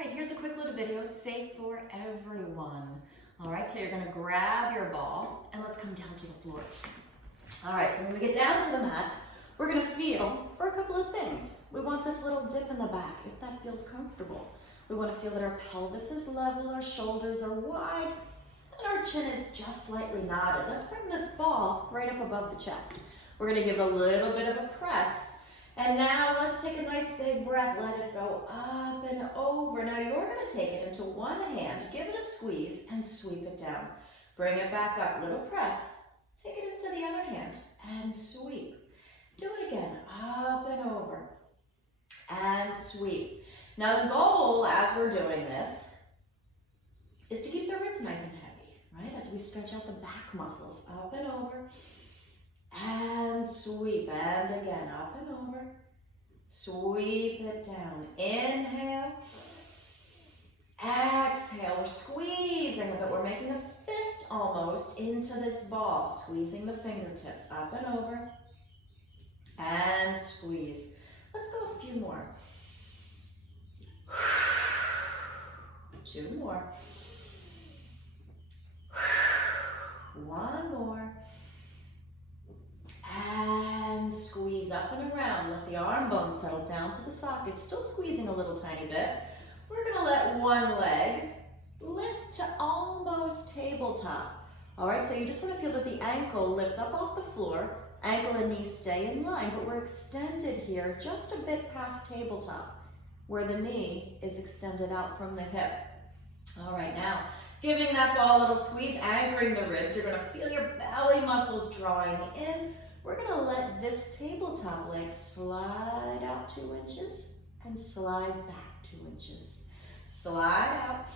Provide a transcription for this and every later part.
right, here's a quick little video, safe for everyone. All right, so you're gonna grab your ball and let's come down to the floor. All right, so when we get down to the mat, we're gonna feel for a couple of things. We want this little dip in the back, if that feels comfortable. We wanna feel that our pelvis is level, our shoulders are wide, and our chin is just slightly nodded. Let's bring this ball right up above the chest. We're gonna give a little bit of a press. And now let's take a nice big breath, let it go up and over. Now you're gonna take it into one hand, give it a squeeze and sweep it down. Bring it back up, little press. Take it into the other hand and sweep. Do it again, up and over and sweep. Now the goal as we're doing this is to keep the ribs nice and heavy, right? As we stretch out the back muscles, up and over. And sweep, and again, up and over. Sweep it down. Inhale. Exhale. We're squeezing a bit. We're making a fist almost into this ball. Squeezing the fingertips up and over. And squeeze. Let's go a few more. 2 more. 1 more. And squeeze up and around. Let the arm bones settle down to the socket. Still squeezing a little tiny bit. We're gonna let one leg lift to almost tabletop. All right, so you just wanna feel that the ankle lifts up off the floor. Ankle and knee stay in line, but we're extended here just a bit past tabletop, where the knee is extended out from the hip. All right, now, giving that ball a little squeeze, anchoring the ribs. You're gonna feel your belly muscles drawing in. We're gonna let this tabletop leg slide out 2 inches and slide back 2 inches. Slide out,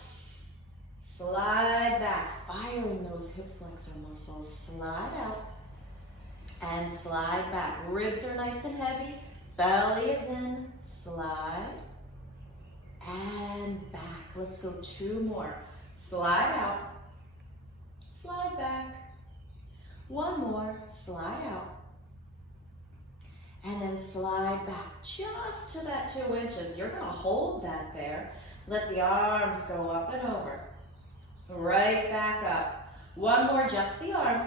slide back, firing those hip flexor muscles. Slide out and slide back. Ribs are nice and heavy, belly is in, slide and back. Let's go 2 more. Slide out, slide back. 1 more, slide out. And then slide back just to that 2 inches. You're gonna hold that there. Let the arms go up and over. Right back up. 1 more, just the arms.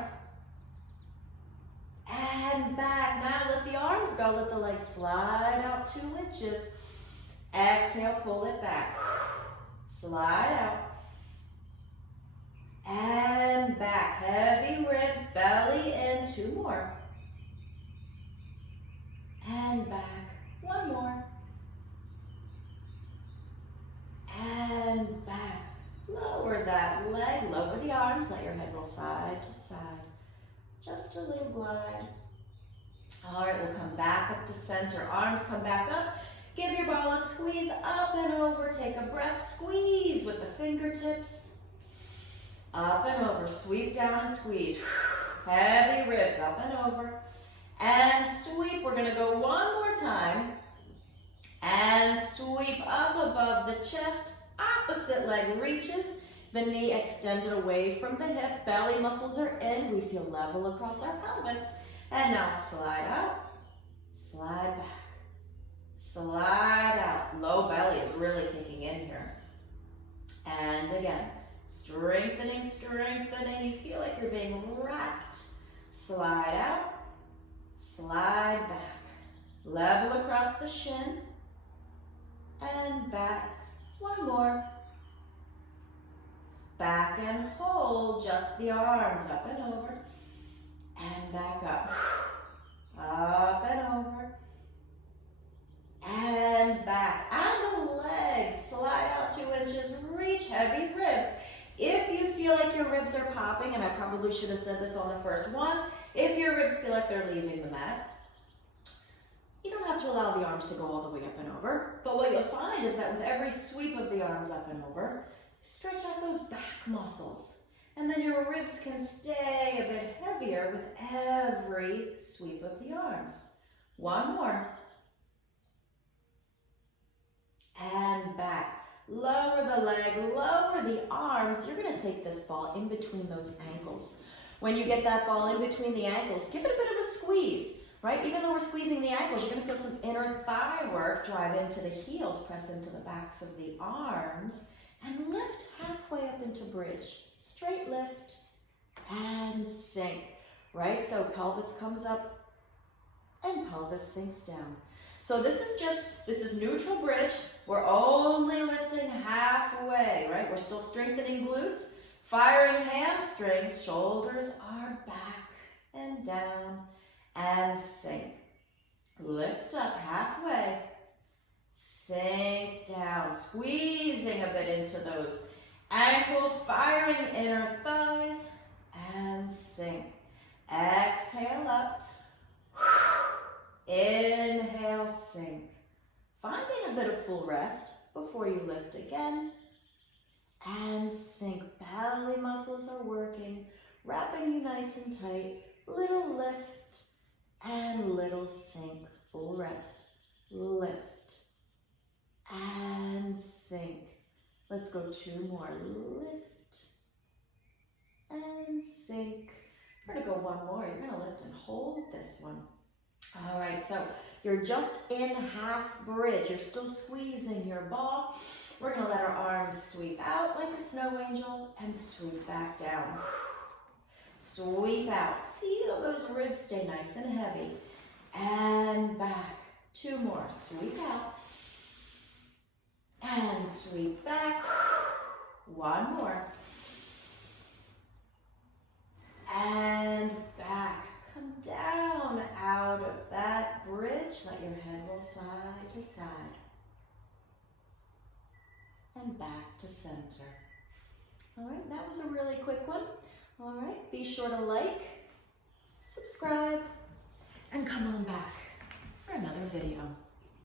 And back. Now let the arms go. Let the legs slide out 2 inches. Exhale, pull it back. Slide out. And back. Heavy ribs, belly in. 2 more. And back. 1 more. And back. Lower that leg, lower the arms, let your head roll side to side. Just a little glide. All right, we'll come back up to center. Arms come back up. Give your ball a squeeze up and over. Take a breath, squeeze with the fingertips. Up and over, sweep down and squeeze. Heavy ribs, up and over. And sweep, we're gonna go 1 more time. And sweep up above the chest, opposite leg reaches. The knee extended away from the hip, belly muscles are in. We feel level across our pelvis. And now slide out, slide back, slide out. Low belly is really kicking in here. And again, strengthening, strengthening. You feel like you're being wrapped. Slide out, slide back. Level across the shin. And back. 1 more. Back and hold, just the arms up and over. And back up. Up and over. And back. And the legs slide out 2 inches. Reach, heavy ribs. If you feel like your ribs are popping, and I probably should have said this on the first one, if your ribs feel like they're leaving the mat, you don't have to allow the arms to go all the way up and over. But what you'll find is that with every sweep of the arms up and over, stretch out those back muscles. And then your ribs can stay a bit heavier with every sweep of the arms. 1 more. And back. Lower the leg, lower the arms. You're gonna take this ball in between those ankles. When you get that ball in between the ankles, give it a bit of a squeeze. right? Even though we're squeezing the ankles, you're gonna feel some inner thigh work. Drive into the heels, press into the backs of the arms, and lift halfway up into bridge. Straight lift and sink, right? So pelvis comes up and pelvis sinks down. So this is neutral bridge. We're only lifting halfway, right? We're still strengthening glutes, firing hamstrings, shoulders are back and down and sink. Lift up halfway, sink down, squeezing a bit into those ankles, firing inner thighs, and sink. Exhale up, inhale, sink. Finding a bit of full rest before you lift again, and sink. Belly muscles are working, wrapping you nice and tight. Little lift and little sink. Full rest. Lift and sink. Let's go 2 more. Lift and sink. We're gonna go 1 more. You're gonna lift and hold this one. All right, so you're just in half bridge. You're still squeezing your ball. We're gonna let our arms sweep out like a snow angel and sweep back down. Sweep out. Feel those ribs stay nice and heavy. And back. 2 more. Sweep out. And sweep back. 1 more. And back. Come down out of that bridge. Let your head roll side to side. And back to center. All right, that was a really quick one. All right, be sure to like, subscribe, and come on back for another video.